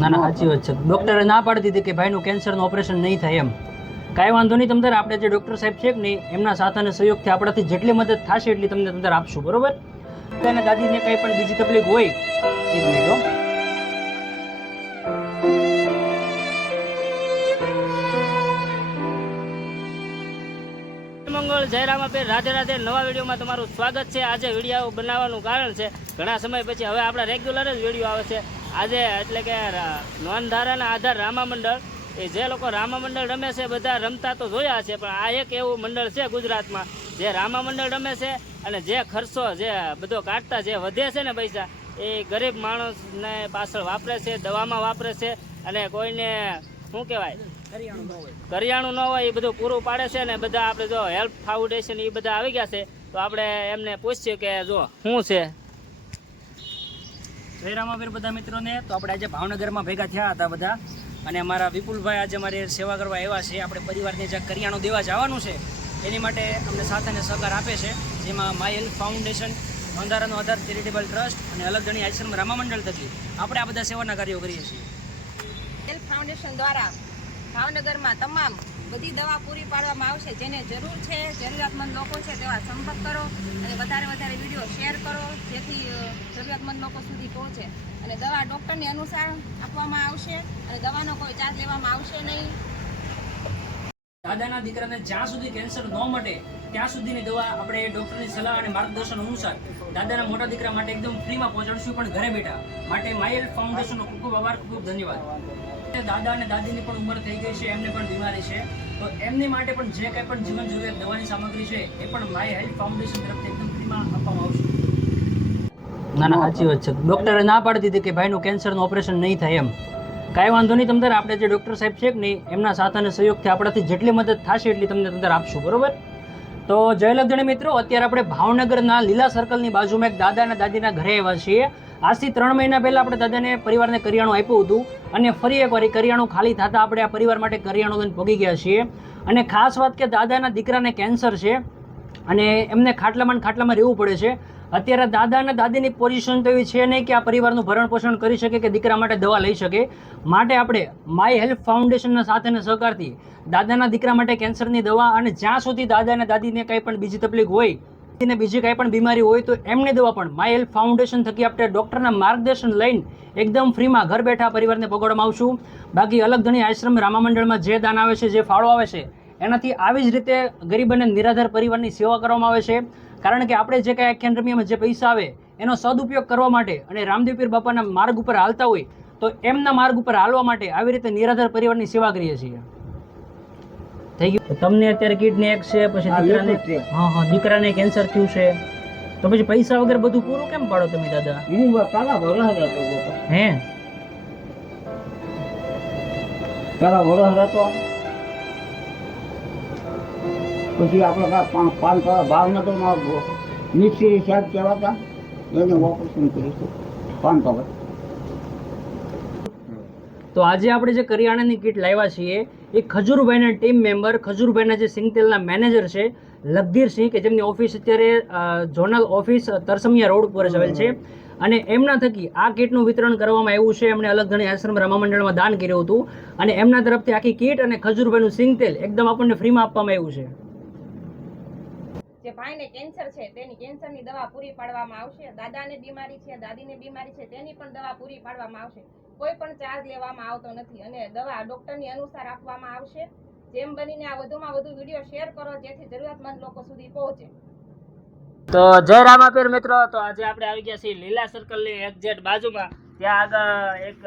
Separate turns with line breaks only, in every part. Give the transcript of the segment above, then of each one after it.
ના ના સાચી વાત છે. ડૉક્ટરે ના પાડી દીધી કે ભાઈનું કેન્સરનું ઓપરેશન નહીં થાય એમ. કાંઈ વાંધો નહીં તમને આપણે જે ડૉક્ટર સાહેબ છે કે નહીં એમના સાથ અને સહયોગથી આપણાથી જેટલી મદદ થશે એટલી તમને તમને આપશું બરોબર? અને દાદીને કંઈ પણ બીજી તકલીફ હોય એ મિનિટ. મંગળ જય રામાપીર રાધે રાધે નવા વિડીયોમાં તમારું સ્વાગત છે. આજે વીડિયો બનાવવાનું કારણ છે ઘણા સમય પછી હવે આપણા રેગ્યુલર જ વીડિયો આવે છે. આજે એટલે કે નોંધારાના આધાર રામા મંડળ એ જે લોકો રામા મંડળ રમે છે, બધા રમતા તો જોયા છે, પણ આ એક એવું મંડળ છે ગુજરાતમાં, જે રામા મંડળ રમે છે અને જે ખર્ચો જે બધો કાઢતા, જે વધે છે ને પૈસા, એ ગરીબ માણસને પાછળ વાપરે છે, દવામાં વાપરે છે અને કોઈને, શું કહેવાય? કરિયાણું ન હોય, એ બધું પૂરું પાડે છે ને બધા આપણે જો હેલ્પ ફાઉન્ડેશન એ બધા આવી ગયા છે, તો આપણે એમને પૂછ્યું કે જો શું છે? જય રામાવીર બધા મિત્રોને. તો આપણે આજે ભાવનગરમાં ભેગા થયા હતા બધા. અને અમારા વિપુલભાઈ આજે અમારે સેવા કરવા આવ્યા છે. આપણે પરિવારને જ્યાં કરિયાણું દેવા જવાનું છે, એની માટે અમને સાથ અને સહકાર આપે છે. જેમાં માય હેલ્થ ફાઉન્ડેશન અંધારાનો આધાર, ચેરિટેબલ ટ્રસ્ટ અને અલગ ગણી આશ્રમ રામા મંડળ થકી આપણે આ બધા સેવાના કાર્યો કરીએ છીએ.
હેલ્થ ફાઉન્ડેશન દ્વારા ભાવનગરમાં તમામ બધી દવા પૂરી પાડવામાં આવશે, જેને જરૂર છે, જરૂરિયાતમંદ લોકો છે તેવા સંપર્ક કરો અને વધારે વધારે વીડિયો શેર કરો, જેથી જરૂરિયાતમંદ લોકો સુધી પહોંચે. અને દવા ડૉક્ટરની અનુસાર આપવામાં આવશે અને દવાનો કોઈ ચાર્જ લેવામાં આવશે નહીં.
દાદાના દીકરાને જ્યાં સુધી કેન્સર ન મટે, ત્યાં સુધીની દવા આપણે ડૉક્ટરની સલાહ અને માર્ગદર્શન અનુસાર દાદાના મોટા દીકરા માટે એકદમ ફ્રીમાં પહોંચાડશું, પણ ઘરે બેઠા. માટે માયલ ફાઉન્ડેશનનો ખૂબ ખૂબ આભાર, ખૂબ ધન્યવાદ. દાદા અને દાદીની પણ ઉંમર થઈ ગઈ છે, એમને પણ બીમારી છે. તો એમની માટે પણ જે કંઈ પણ જીવન જરૂરિયાત દવાની સામગ્રી છે, એ પણ માય હેલ્થ ફાઉન્ડેશન તરફથી એકદમ ફ્રીમાં આપવામાં આવશે. ના ના, સાચી વાત છે. ડૉક્ટરે ના પાડી દીધી કે ભાઈનું કેન્સરનું ઓપરેશન નહીં થાય એમ. કાંઈ વાંધો નહીં તમને આપણે જે ડૉક્ટર સાહેબ છે કે નહીં, એમના સાથ અને સહયોગથી આપણાથી જેટલી મદદ થશે એટલી તમને તંદર આપશું, બરોબર? તો જય લગ્ન મિત્રો, અત્યારે આપણે ભાવનગરના લીલા સર્કલની બાજુમાં એક દાદા અને દાદીના ઘરે આવ્યા છીએ. આજથી ત્રણ મહિના પહેલાં આપણે દાદાને પરિવારને કરિયાણું આપ્યું હતું અને ફરી એકવાર એ કરિયાણું ખાલી થતાં આપણે આ પરિવાર માટે કરિયાણું લઈને પગી ગયા છીએ. અને ખાસ વાત કે દાદાના દીકરાને કેન્સર છે અને એમને ખાટલામાં ખાટલામાં રહેવું પડે છે. અત્યારે દાદા અને દાદીની પોઝિશન તો એવી છે નહીં કે આ પરિવારનું ભરણ પોષણ કરી શકે કે દીકરા માટે દવા લઈ શકે. માટે આપણે માય હેલ્પ ફાઉન્ડેશનના સાથે અને સહકારથી દાદાના દીકરા માટે કેન્સરની દવા અને જ્યાં સુધી દાદા અને દાદીને કંઈ પણ બીજી તકલીફ હોય ને બીજી કંઈ પણ બીમારી હોય તો એમની દવા પણ માય હેલ્પ ફાઉન્ડેશન થકી આપણે ડૉક્ટરના માર્ગદર્શન લઈને એકદમ ફ્રીમાં ઘર બેઠા પરિવારને પગોડવામાં આવશું. બાકી અલગ ઘણી આશ્રમ રામા મંડળમાં જે દાન આવે છે, જે ફાળો આવે છે, એનાથી આવી જ રીતે ગરીબ અને નિરાધાર પરિવારની સેવા કરવામાં આવે છે. કારણ કે આપણે જે કાંઈ આખ્યાન રમીમાં જે પૈસા આવે એનો સદુપયોગ કરવા માટે અને રામદેવપીર બાપાના માર્ગ ઉપર હાલતા હોય તો એમના માર્ગ ઉપર હાલવા માટે આવી રીતે નિરાધાર પરિવારની સેવા કરીએ છીએ. થઈ ગયું? તમને અત્યારે કિડની એક છે પછી દીકરાને હા હા દીકરાને કેન્સર થયું છે. તો પછી પૈસા વગર બધું પૂરું કેમ પાડો તમે દાદા?
હું? કાલા વરસ હતો પછી આપણે પાંચ ભાવનગરમાં મિસ્ત્રી સાહેબ કહેવાતા, એને ઓપરેશન કરીશું. પાંચ પાવર
તો આજે આપણે જે કરિયાણાની કીટ લાવ્યા છીએ, એ ખજૂરભાઈના ટીમ મેમ્બર ખજૂરભાઈના જે સિંગતેલના મેનેજર છે લગધીરસિંહ કે જેમની ઓફિસ અત્યારે ઝોનલ ઓફિસ તરસમિયા રોડ ઉપર આવેલ છે. અને એમના થકી આ કીટનું વિતરણ કરવામાં આવ્યું છે. એમણે અલગ ઘણી આશ્રમ રમા મંડળમાં દાન કર્યું હતું. અને એમના તરફથી આખી કીટ અને ખજૂરભાઈનું સિંગતેલ એકદમ આપણને ફ્રીમાં આપવામાં આવ્યું છે.
જે ભાઈને કેન્સર છે તેની કેન્સરની દવા પૂરી પાડવામાં આવશે. દાદાને બીમારી છે દાદીને બીમારી છે તેની પણ દવા પૂરી પાડવામાં આવશે. કોઈ પણ ચાર્જ લેવામાં આવતો નથી અને દવા ડૉક્ટરની અનુસાર આપવામાં આવશે. જેમ બનીને આ વધુમાં વધુ વીડિયો શેર કરો જેથી જરૂરિયાતમંદ લોકો સુધી પહોંચે.
તો જય રામાપીર મિત્રો તો આજે આપણે આવી ગયા છીએ લીલા સર્કલની એક્ઝેક્ટ બાજુમાં. ત્યાં આગળ એક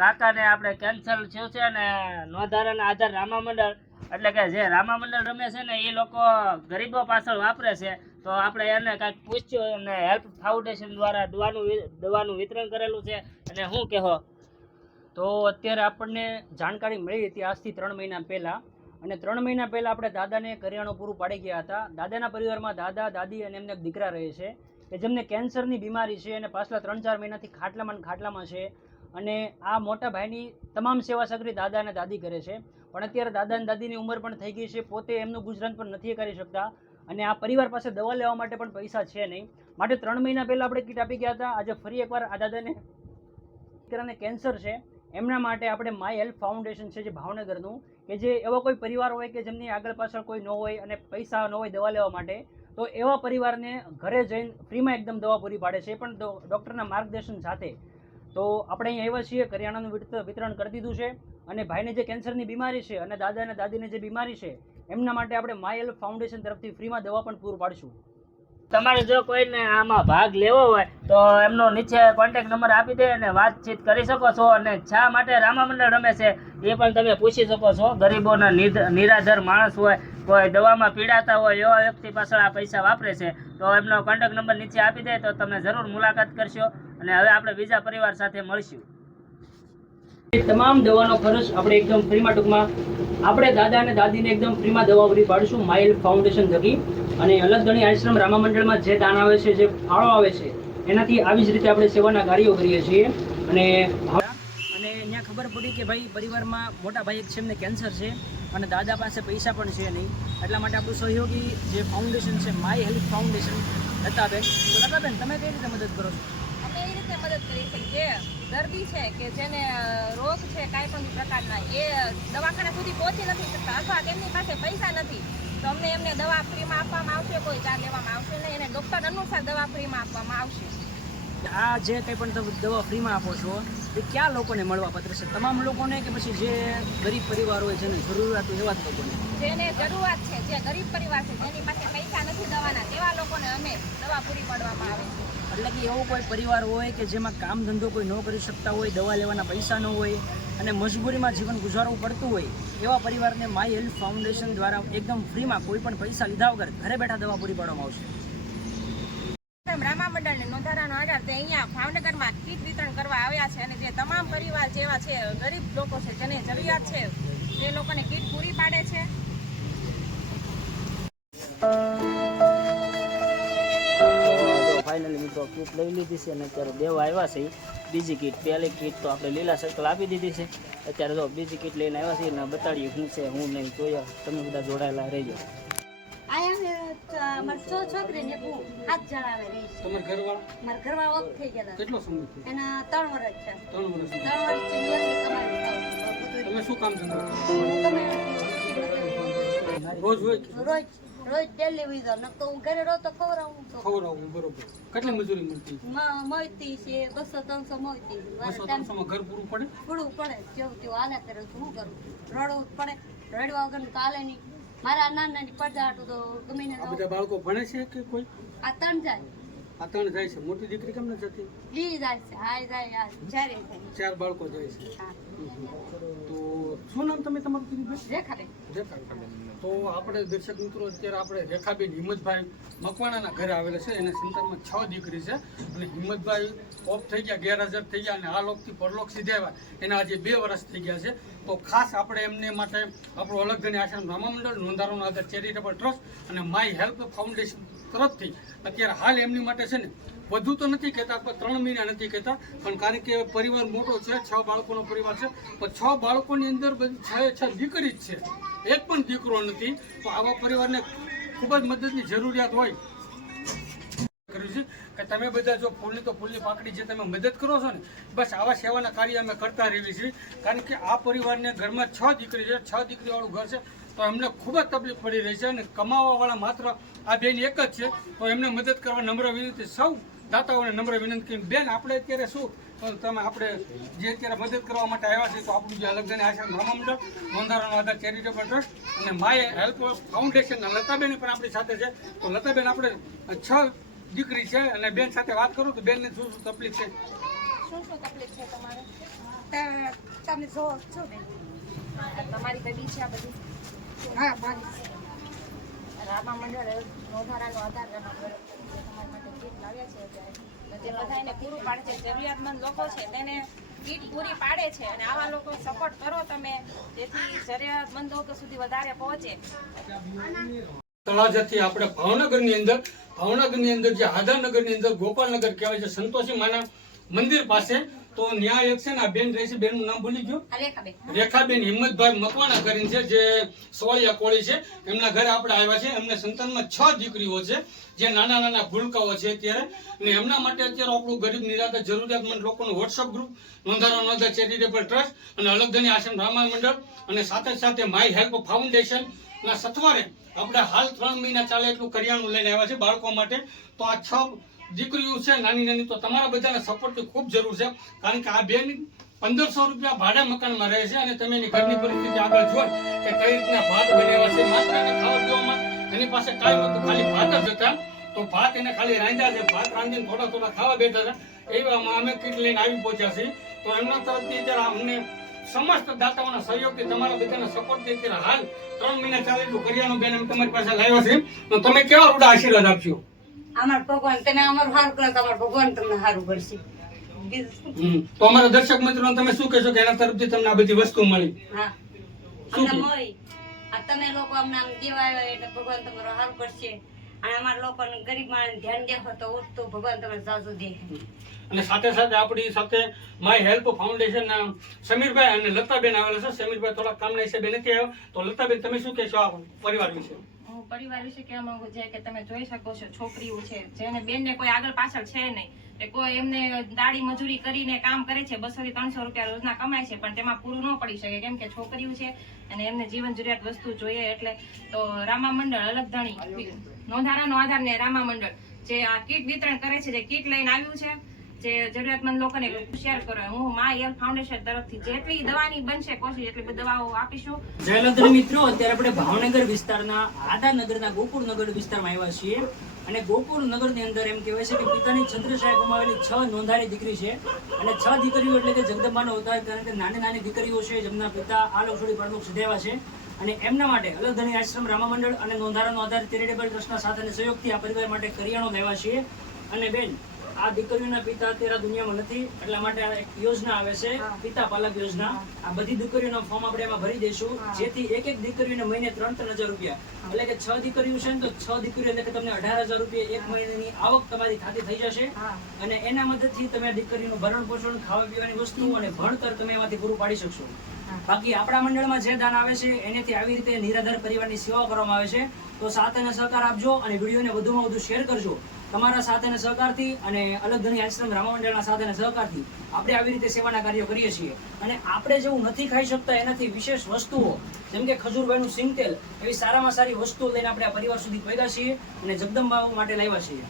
કાકાને આપણે કેન્સર થયું છે ને નોંધારાના આધાર રામા મંડળ એટલે કે જે રામા મંડળ રમે છે ને, એ લોકો ગરીબો પાછળ વાપરે છે, તો આપણે એને કાંઈક પૂછ્યું અને હેલ્પ ફાઉન્ડેશન દ્વારા દવાનું દવાનું વિતરણ કરેલું છે, અને શું કહો? તો અત્યારે આપણને જાણકારી મળી હતી આજથી ત્રણ મહિના પહેલાં, અને ત્રણ મહિના પહેલાં આપણે દાદાને કરિયાણું પૂરું પાડી ગયા હતા. દાદાના પરિવારમાં દાદા, દાદી અને એમને દીકરા રહે છે, કે જેમને કેન્સરની બીમારી છે અને પાછલા ત્રણ ચાર મહિનાથી ખાટલામાં ખાટલામાં છે, અને આ મોટા ભાઈની તમામ સેવા સગરી દાદા અને દાદી કરે છે. પણ અત્યારે દાદા અને દાદીની ઉંમર પણ થઈ ગઈ છે, પોતે એમનું ગુજરાન પણ નથી કરી શકતા. અને આ પરિવાર પાસે દવા લેવા માટે પણ પૈસા છે નહીં. માટે ત્રણ મહિના પહેલાં આપણે કીટ આપી ગયા હતા. આજે ફરી એકવાર આ દાદાને દીકરાને કેન્સર છે. એમના માટે આપણે માય હેલ્પ ફાઉન્ડેશન છે જે ભાવનગરનું, કે જે એવા કોઈ પરિવાર હોય કે જેમની આગળ પાછળ કોઈ ન હોય અને પૈસા ન હોય દવા લેવા માટે, તો એવા પરિવારને ઘરે જઈને ફ્રીમાં એકદમ દવા પૂરી પાડે છે. પણ ડૉક્ટરના માર્ગદર્શન સાથે. તો આપણે અહીં આવ્યા છીએ. કરિયાણાનું વિત- વિતરણ કરી દીધું છે. અને ભાઈને જે કેન્સરની બીમારી છે અને દાદા અને દાદીને જે બીમારી છે, એમના માટે આપણે માય હેલ્પ ફાઉન્ડેશન તરફથી ફ્રીમાં દવા પણ પૂરું પાડશું.
તમારે જો કોઈને આમાં ભાગ લેવો હોય, તો એમનો નીચે કોન્ટેક નંબર આપી દે અને વાતચીત કરી શકો છો અને શા માટે રામા મંડળ રમે છે, એ પણ તમે પૂછી શકો છો. ગરીબોના નિરાધાર માણસ હોય, કોઈ દવામાં પીડાતા હોય, એવા વ્યક્તિ પાછળ આ પૈસા વાપરે છે, તો એમનો કોન્ટેક નંબર નીચે આપી દે, તો તમે જરૂર મુલાકાત કરશો અને હવે આપણે બીજા પરિવાર સાથે મળશું.
તમામ દવાનો ખર્ચ આપણે એકદમ ફ્રીમાં ટૂંકમાં આપણે દાદા અને દાદીને એકદમ ફ્રીમાં દવા પૂરી પાડીશું, માઇલ ફાઉન્ડેશન થકી. અને અલગધણી આશ્રમ રામા મંડળમાં જે દાન આવે છે, જે ફાળો આવે છે, એનાથી આવી જ રીતે આપણે સેવાના કાર્યો કરીએ છીએ. અને અને અહીંયા ખબર પડી કે ભાઈ પરિવારમાં મોટા ભાઈ એક છે, એમને કેન્સર છે અને દાદા પાસે પૈસા પણ છે નહીં. એટલા માટે આપણું સહયોગી જે ફાઉન્ડેશન છે, માય હેલ્પ ફાઉન્ડેશન, લતાબેન. તો લતાબેન, તમે કઈ રીતે મદદ કરો છો?
મદદ કરી છે. જે દર્દી છે કે જેને રોગ છે કાંઈ પણ પ્રકારના એ દવાખાના સુધી પહોંચી નથી શકતા. અથવા તેમની પાસે પૈસા નથી તો અમને એમને દવા ફ્રીમાં આપવામાં આવશે કોઈ ચાર્જ લેવામાં આવશે નહીં એને ડૉક્ટર અનુસાર દવા ફ્રીમાં આપવામાં આવશે.
આ જે કંઈ પણ તમે દવા ફ્રીમાં આપો છો એ કયા લોકોને મળવા પાત્ર છે? તમામ લોકોને કે પછી જે ગરીબ પરિવાર હોય જેને જરૂરિયાત હોય એવા જ લોકોને?
જેને જરૂરિયાત છે જે ગરીબ પરિવાર છે જેની પાસે પૈસા નથી દવાના તેવા લોકોને અમે દવા પૂરી પાડવામાં આવે છે.
એટલે કે એવો કોઈ પરિવાર હોય કે જેમાં કામ ધંધો કોઈ ન કરી શકતા હોય, દવા લેવાના પૈસા ન હોય અને મજબૂરીમાં જીવન ગુજારવું પડતું હોય, એવા પરિવારને માય હેલ્થ ફાઉન્ડેશન દ્વારા એકદમ ફ્રીમાં કોઈ પણ પૈસા લીધા વગર ઘરે બેઠા દવા પૂરી પાડવામાં આવશે.
રામા મંડળને નોંધારાનો આધાર તે અહીંયા ભાવનગરમાં કીટ વિતરણ કરવા આવ્યા છે અને જે તમામ પરિવાર જેવા છે, ગરીબ લોકો છે, જેને જરૂરિયાત છે, તે લોકોને કીટ પૂરી પાડે છે.
ફાઇનલી મિત્રો કીટ લઈ લીધી છે અને અત્યારે દેવા આવ્યા છે. બીજી કીટ પહેલી કીટ તો આપણે લીલા સર્કલ આપી દીધી છે. અત્યારે તો બીજી કીટ લઈને આવ્યા છે અને બતાડીએ શું છે હું નહીં. જોઈએ તમે બધા જોડાયેલા રહેજો.
રોજ હોય
રોજ. રોજ ડેલી વીધો ન તો હું ઘરે રહો તો ખવડાવું તો
ખવડાવવું બરોબર. કેટલી મજૂરી મળતી?
મળતી છે બસો ત્રણસો મળતી
બસો ત્રણસોમાં ઘર પૂરું પડે?
થોડું પડે. જેવું તેવું હાલે કરે શું કરું? રડવું પડે. રડવા વગર કાલે નહીં. મારા નાના નાની પડદા હાટું તો ગમે ને
બધા બાળકો ભણે છે કે કોઈ?
આ ત્રણ જાય.
આ ત્રણ જાય છે. મોટી દીકરી કેમ નથી જતી
ઈ જાય છે. હાય જાય જ્યારે જાય
ચાર બાળકો જાય છે.
હા.
શું નામ તમે તમારું કીધું
રેખાબેન.
રેખાબેન. તો આપણે દર્શક મિત્રો અત્યારે આપણે રેખાબેન હિંમતભાઈ મકવાણાના ઘરે આવેલા છે. એના સંતાનમાં છ દીકરી છે. અને હિંમતભાઈ ઓફ થઈ ગયા ગેરહાજર થઈ ગયા અને આ લોકથી પરલોક સીધા આવ્યા. એના આજે બે વર્ષ થઈ ગયા છે. તો ખાસ આપણે એમને માટે આપણું અલગધની આશ્રમ રામામંડળ નોંધારોનો આધાર ચેરિટેબલ ટ્રસ્ટ અને માય હેલ્પ ફાઉન્ડેશન તરફથી અત્યારે હાલ એમની માટે છે ને વધુ તો નથી કહેતા, પણ ત્રણ મહિના નથી કહેતા. પણ કારણ કે પરિવાર મોટો છે, છ બાળકોનો પરિવાર છે, પણ છ બાળકોની અંદર છ છ દીકરી જ છે. એક પણ દીકરો નથી. તો આવા પરિવારને ખૂબ જ મદદની જરૂરિયાત હોય. કર્યું છે કે તમે બધા જો ફૂલની તો ફૂલની પાકડી જે તમે મદદ કરો છો ને, બસ આવા સેવાના કાર્ય અમે કરતા રહીએ છીએ. કારણ કે આ પરિવારને ઘરમાં છ દીકરી છે, છ દીકરીવાળું ઘર છે, તો એમને ખૂબ જ તકલીફ પડી રહી છે અને કમાવાવાળા માત્ર આ બેન એક જ છે, તો એમને મદદ કરવા નમ્ર વિનંતી સૌ દાતાઓને નમ્ર વિનંતી બેન આપણે અત્યારે શું? તમે આપણે જે અત્યારે મદદ કરવા માટે આવ્યા છે તો આપણું જે અલગ આશ્રમ રામા મંડળ નોંધારાનો આધાર ચેરિટેબલ ટ્રસ્ટ અને માય હેલ્પ ફાઉન્ડેશનના લતાબેન પણ આપણી સાથે છે. તો લતાબેન આપણે છ દીકરી છે અને બેન સાથે વાત કરું તો બેનને શું શું તકલીફ છે?
શું શું તકલીફ છે તમારે?
તમે જો છો બેન.
તમારી બેબી છે આ બધી?
હા મારી
રામા મંડળ નોંધારાનો આધાર મંડળ માટે કીટ તો બધાને પૂરું લોકો છે તેને કીટ પૂરી પાડે છે અને આવા લોકો સપોર્ટ કરો તમે. જેથી જરૂરિયાતમંદ લોકો સુધી વધારે પહોંચે.
તળાજાથી આપણે ભાવનગરની અંદર ભાવનગરની અંદર જે આધારનગરની અંદર ગોપાલનગર કહેવાય છે, સંતોષી માના મંદિર પાસે તો ન્યાય એક છે ને બેન રહેશે બેનનું નામ ભૂલી ગયો.
રેખાબેન
રેખાબેન હિંમતભાઈ મકવાણા કરીને છે જે સોળિયા કોળી છે એમના ઘરે આપણે આવ્યા છે. એમને સંતાનમાં છ દીકરીઓ છે જે નાના નાના ભૂલકાઓ છે અત્યારે. અને એમના માટે અત્યારે આપણું ગરીબ નિરાધાર જરૂરિયાતમંદ લોકોનું વોટ્સઅપ ગ્રુપ નોંધારો નોંધા ચેરિટેબલ ટ્રસ્ટ અને અલગધની આશ્રમ રામાયણ મંડળ અને સાથે સાથે માય હેલ્પ ફાઉન્ડેશન ના સથવારે આપણે હાલ ત્રણ મહિના ચાલે એટલું કરિયાણું લઈને આવ્યા છે બાળકો માટે. તો આ છ દીકરીઓ છે, નાની નાની, તો તમારા બધાના સપોર્ટની ખૂબ જરૂર છે, કારણ કે આ બેન પંદરસો રૂપિયા ભાડા મકાનમાં રહે છે અને તમે એની ઘરની પરિસ્થિતિ આગળ જોઈ કે કઈ રીતના ભાત બનેલા છે, માત્ર એને ખાવા પીવામાં એની પાસે કાંઈ નહોતું ખાલી ભાત જ હતા, તો ભાત એને ખાલી રાંધ્યા છે, ભાત રાંધીને થોડા થોડા ખાવા બેઠા હતા એવામાં અમે કીટ લઈને આવી પહોંચ્યા છીએ. તો એમના તરફથી અત્યારે અમને સમસ્ત દાતાઓના સહયોગથી તમારા બધાના સપોર્ટથી અત્યારે હાલ ત્રણ મહિના ચાલે એટલું કરિયાણું બેન અમે તમારી પાસે લાવ્યા છે. તો તમે કેવા રૂડા આશીર્વાદ આપશો?
અમાર ભગવાન તમે અમારું સારું કરો તો ભગવાન તમને સારું કરશે.
તો અમારા દર્શક મિત્રો તમે શું કહેશો કે એના તરફથી તમને આ બધી વસ્તુ મળી?
હા. મળી. આ તમે લોકો અમને આમ દેવા આવ્યા એટલે ભગવાન તમારો સારું કરશે. અને અમારા લોકોને ગરીબ માણસ ધ્યાન દેખો તો તો ભગવાન તમને જાજુ દે
અને સાથે સાથે આપણી સાથે માય હેલ્પ ફાઉન્ડેશન ના સમીરભાઈ અને લતાબેન આવેલા છે. સમીરભાઈ થોડા કામના હિસાબે નથી આવ્યો. તો લતાબેન તમે શું કહેશો આ પરિવાર વિશે?
હું પરિવાર વિશે કહેવા માંગુ છે કે તમે જોઈ શકો છો, છોકરીઓ છે, જેને બેનને કોઈ આગળ પાછળ છે નહીં. એ કોઈ એમને દાડી મજૂરી કરીને કામ કરે છે બસો થી ત્રણસો રૂપિયા રોજના કમાય છે, પણ તેમાં પૂરું ન પડી શકે. કેમ કે છોકરીઓ છે અને એમને જીવન જરૂરિયાત વસ્તુ જોઈએ એટલે તો રામા મંડળ અલગ ધણી. નોંધારાનો આધાર ને રામા મંડળ. જે આ કીટ વિતરણ કરે છે, જે કીટ લઈને આવ્યું છે જે જરૂરિયાતમંદ લોકોને શેર કરો. હું મા યલ ફાઉન્ડેશન તરફથી જેટલી દવાની બનશે કોશિશ, એટલી બધી દવાઓ આપીશું.
જયલંધર મિત્રો, અત્યારે આપણે ભાવનગર વિસ્તારના આદાનગરના ગોકુળનગર વિસ્તારમાં આવ્યા છીએ. અને ગોકુળનગરની અંદર એમ કહેવાય છે કે પિતાની છત્રછાયા ગુમાવેલી છ નોંધાયેલી દીકરી છે. અને છ દીકરીઓ એટલે કે જગદંબાનો અવતાર, કારણ કે નાની નાની દીકરીઓ છે, જેમના પિતા આ લોકસોડી પ્રમુખ સુધેવા છે. અને એમના માટે અલગધણી આશ્રમ રામા મંડળ અને નોંધારાનો આધાર ચેરિટેબલ ટ્રસ્ટના સાથે અને સહયોગથી આ પરિવાર માટે કરિયાણો લેવા છીએ. અને બેન આ દીકરીઓના પિતા અત્યારે દુનિયામાં નથી એટલા માટે એક યોજના આવે છે પિતા પાલક યોજના. આ બધી દીકરીઓનો ફોર્મ આપણે એમાં ભરી દઈશું જેથી એક એક દીકરીને મહિને ત્રણ ત્રણ હજાર રૂપિયા. એટલે કે છ દીકરીઓ છે ને તો છ દીકરીઓ એટલે કે તમને અઢાર હજાર રૂપિયા એક મહિનાની આવક તમારી ખાતી થઈ જશે. અને એના મદદથી તમે દીકરીનું ભરણ પોષણ ખાવા પીવાની વસ્તુ અને ભણતર તમે એમાંથી પૂરું પાડી શકશો. બાકી આપણા મંડળમાં જે દાન આવે છે, એનેથી આવી રીતે નિરાધાર પરિવારની સેવા કરવામાં આવે છે. તો સાથ સહકાર આપજો અને વિડીયોને વધુમાં વધુ શેર કરજો. તમારા સાથ સહકારથી અને અલગ ઘણી આશ્રમ રામા મંડળના સાથ અને સહકારથી આપણે આવી રીતે સેવાના કાર્યો કરીએ છીએ. અને આપણે જેવું નથી ખાઈ શકતા એનાથી વિશેષ વસ્તુઓ, જેમ કે ખજૂરભાઈનું સિંગ તેલ એવી સારામાં સારી વસ્તુઓ લઈને આપણે આ પરિવાર સુધી પહોંચ્યા છીએ અને જગદંબા માટે લાવ્યા છીએ.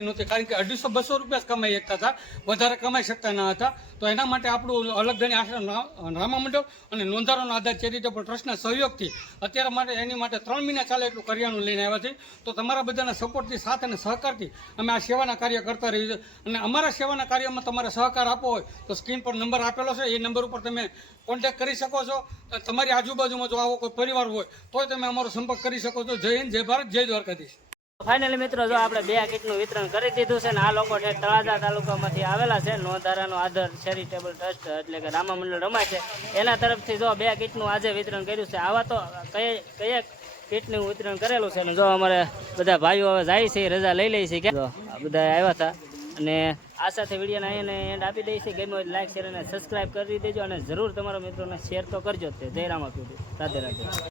નહોતી કારણ કે અઢીસો બસો રૂપિયા જ કમાઈ શકતા હતા. વધારે કમાઈ શકતા ન હતા. તો એના માટે આપણું અલગ ઘણી આશ્રમ રામા મંડળ અને નોંધારોનો આધાર ચેરિટેબલ ટ્રસ્ટના સહયોગથી અત્યારે માટે એની માટે ત્રણ મહિના ચાલે એટલું કરિયાણું લઈને આવ્યા છે. તો તમારા બધાના સપોર્ટથી, સાથ અને સહકારથી અમે આ સેવાના કાર્ય કરતા રહીએ છીએ. અને અમારા સેવાના કાર્યમાં તમારે સહકાર આપવો હોય તો સ્ક્રીન પર નંબર આપેલો છે. એ નંબર ઉપર તમે કોન્ટેક્ટ કરી શકો છો. તમારી આજુબાજુમાં જો આવો કોઈ પરિવાર હોય તો તમે અમારો સંપર્ક કરી શકો છો. જય હિન્દ, જય ભારત, જય દ્વારકાધીશ.
ફાઇનલી મિત્રો, જો આપણે બે કીટનું વિતરણ કરી દીધું છે ને, આ લોકો છે તળાજા તાલુકામાંથી આવેલા છે. નોંધારાનો આધાર ચેરિટેબલ ટ્રસ્ટ એટલે કે રામા મંડળ રમાય છે. એના તરફથી જો બે કીટનું આજે વિતરણ કર્યું છે, આવા તો કઈ કયા કીટનું વિતરણ કરેલું છે ને, જો અમારે બધા ભાઈઓ હવે જાય છે, રજા લઈ લે છે કે બધા આવ્યા હતા. અને આ સાથે વિડીયોને અહીંયા એન્ડ આપી દઈએ છીએ ગમે લાઈક શેર અને સબસ્ક્રાઈબ કરી દેજો અને જરૂર તમારા મિત્રોને શેર તો કરજો તે. જય રામા રાધે રાધે.